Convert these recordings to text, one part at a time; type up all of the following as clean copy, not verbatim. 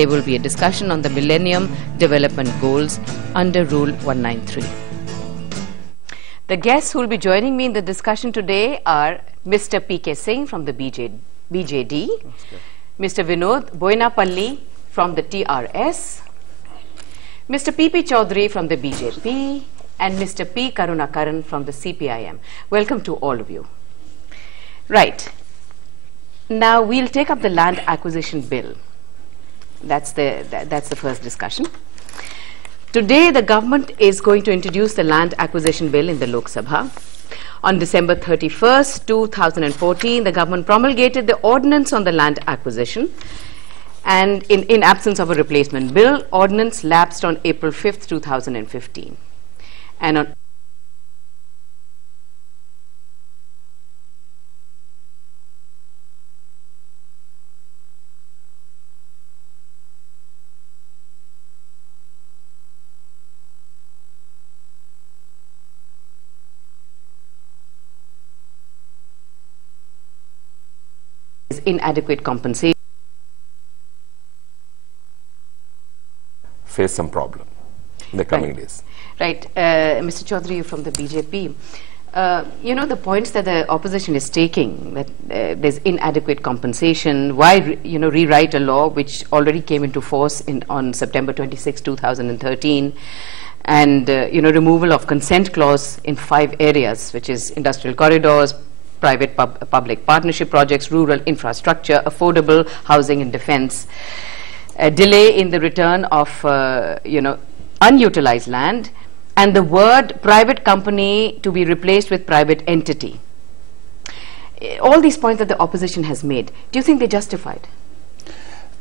There will be a discussion on the Millennium Development Goals under Rule 193. The guests who will be joining me in the discussion today are Mr. P.K. Singh from the BJD, Mr. Vinod Boinapalli from the TRS, Mr. P.P. Chaudhary from the BJP, and Mr. P. Karunakaran from the CPIM. Welcome to all of you. Right. Now we'll take up the land acquisition bill. That's the first discussion. Today the government is going to introduce the land acquisition bill in the Lok Sabha. On December 31st, 2014, the government promulgated the ordinance on the land acquisition, and in absence of a replacement bill, ordinance lapsed on April 5th, 2015. And on inadequate compensation. Face some problem in the coming days. Right. Mr. Chaudhary from the BJP, you know, the points that the opposition is taking, that there's inadequate compensation, why rewrite a law which already came into force on September 26, 2013, and removal of consent clause in 5 areas, which is industrial corridors, private public partnership projects, rural infrastructure, affordable housing and defense, a delay in the return of unutilized land, and the word private company to be replaced with private entity. All these points that the opposition has made, do you think they're justified?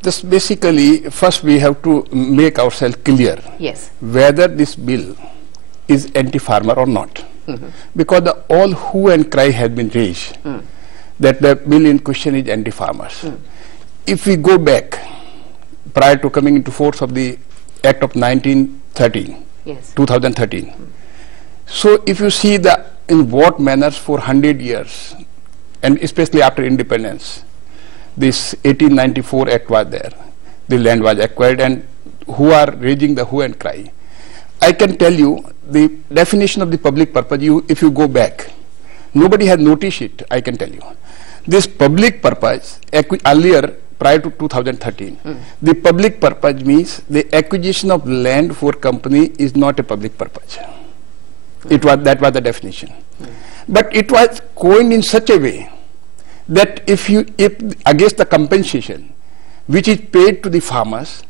This basically, first we have to make ourselves clear whether this bill is anti-farmer or not. Because all hue and cry has been raised that the bill in question is anti-farmers. If we go back prior to coming into force of the Act of 2013, so if you see in what manners for 100 years, and especially after independence, this 1894 Act was there, the land was acquired, and who are raising the hue and cry. I can tell you the definition of the public purpose, if you go back, nobody has noticed it, I can tell you. This public purpose, earlier, prior to 2013, the public purpose means the acquisition of land for company is not a public purpose. That was the definition. But it was coined in such a way that if against the compensation which is paid to the farmers,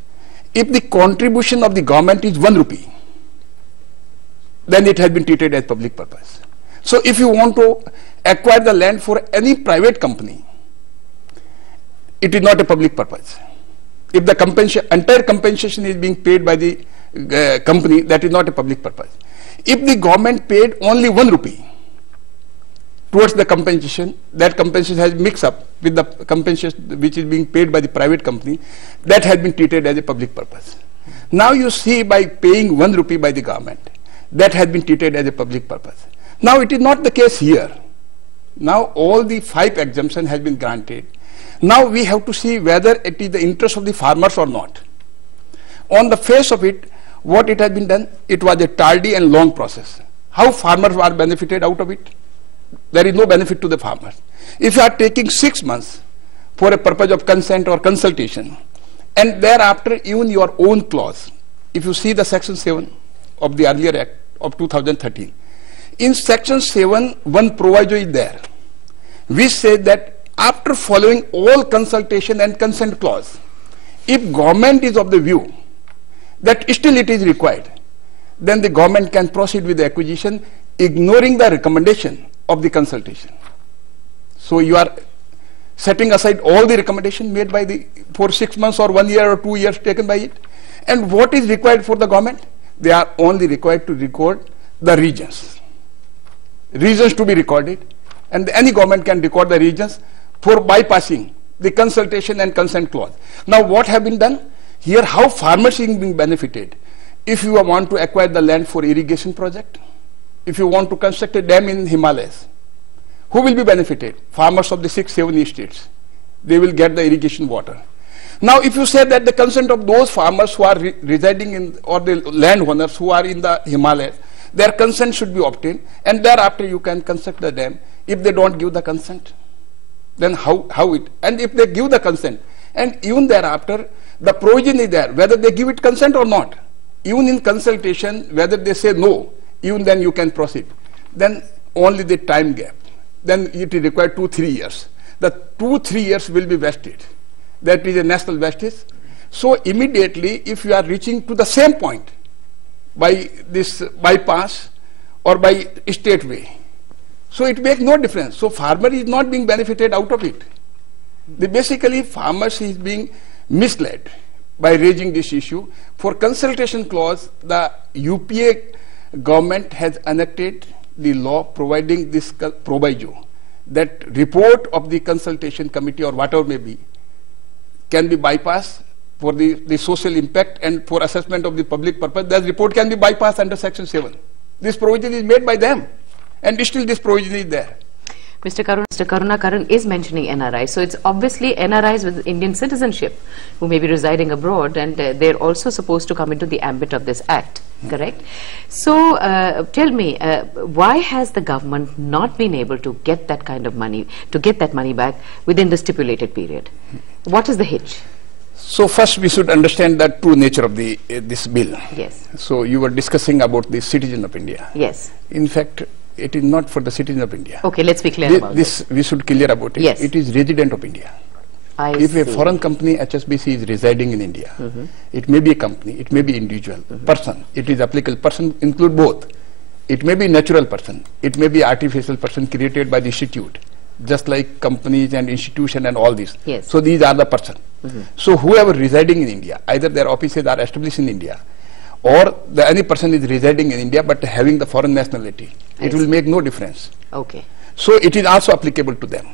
if the contribution of the government is 1 rupee, then it has been treated as public purpose. So if you want to acquire the land for any private company, it is not a public purpose. If the entire compensation is being paid by the company, that is not a public purpose. If the government paid only 1 rupee towards the compensation, that compensation has mixed up with the compensation which is being paid by the private company, that has been treated as a public purpose. Now you see, by paying 1 rupee by the government, that has been treated as a public purpose. Now it is not the case here. Now all the 5 exemptions has been granted. Now we have to see whether it is the interest of the farmers or not. On the face of it, what it has been done, it was a tardy and long process. How farmers are benefited out of it? There is no benefit to the farmers. If you are taking 6 months for a purpose of consent or consultation, and thereafter even your own clause, if you see the section 7 of the earlier Act of 2013. In section 7, one proviso is there, which says that after following all consultation and consent clause, if government is of the view that still it is required, then the government can proceed with the acquisition, ignoring the recommendation of the consultation. So you are setting aside all the recommendation made by for 6 months or 1 year or 2 years taken by it. And what is required for the government? They are only required to record the regions to be recorded, and any government can record the regions for bypassing the consultation and consent clause. Now what have been done? Here how farmers are being benefited. If you want to acquire the land for irrigation project, if you want to construct a dam in Himalayas, who will be benefited? Farmers of the 6, 7 states. They will get the irrigation water. Now, if you say that the consent of those farmers who are residing in, or the landowners who are in the Himalayas, their consent should be obtained, and thereafter you can construct the dam. If they don't give the consent, then how it, and if they give the consent, and even thereafter, the provision is there, whether they give it consent or not. Even in consultation, whether they say no, even then you can proceed. Then only the time gap. Then it is required 2-3 years. The 2-3 years will be vested. That is a national vestige. So immediately, if you are reaching to the same point by this bypass or by state way, so it makes no difference. So farmer is not being benefited out of it. Basically, farmers is being misled by raising this issue. For consultation clause, the UPA government has enacted the law providing this proviso that report of the consultation committee or whatever may be can be bypassed for the social impact and for assessment of the public purpose. That report can be bypassed under Section 7. This provision is made by them, and still this provision is there. Mr. Karunakaran is mentioning NRIs, so it's obviously NRIs with Indian citizenship who may be residing abroad, and they're also supposed to come into the ambit of this act, correct? So tell me, why has the government not been able to get that kind of money, to get that money back within the stipulated period? What is the hitch? So first we should understand the true nature of this bill. Yes. So you were discussing about the citizen of India. Yes. In fact, it is not for the citizen of India. Okay, let's be clear about this. We should clear about it. Yes. It is resident of India. If a foreign company, HSBC, is residing in India, it may be a company, it may be individual, person, it is applicable, person include both. It may be natural person, it may be artificial person created by the institute, just like companies and institution and all this. Yes. So these are the person. So whoever residing in India, either their offices are established in India, or any person is residing in India but having the foreign nationality, it will make no difference. Okay. So it is also applicable to them.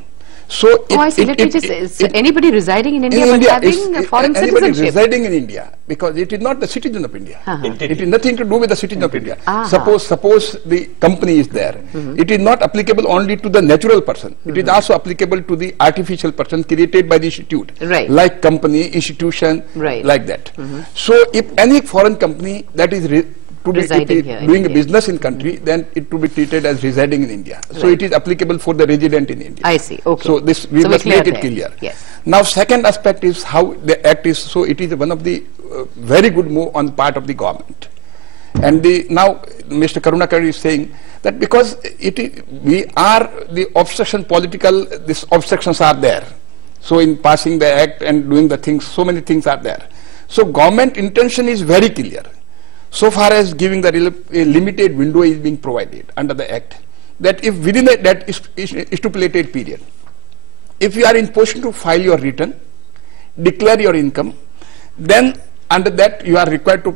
So I see. Let me just anybody residing in India but having a foreign anybody citizenship. residing in India, because it is not the citizen of India. It is nothing to do with the citizen of India. Suppose the company is there. It is not applicable only to the natural person. It is also applicable to the artificial person created by the institute, like company, institution, like that. So if any foreign company that is doing a business in country, then it to be treated as residing in India. So it is applicable for the resident in India. I see. Okay. So this we must make it clear. Yes. Now, second aspect is how the act is. So it is one of the very good move on the part of the government. And now Mr. Karunakar is saying that because we are the obstruction political, these obstructions are there. So in passing the act and doing the things, so many things are there. So government intention is very clear. So far as giving the limited window is being provided under the act, that if within that stipulated period, if you are in position to file your return, declare your income, then under that you are required to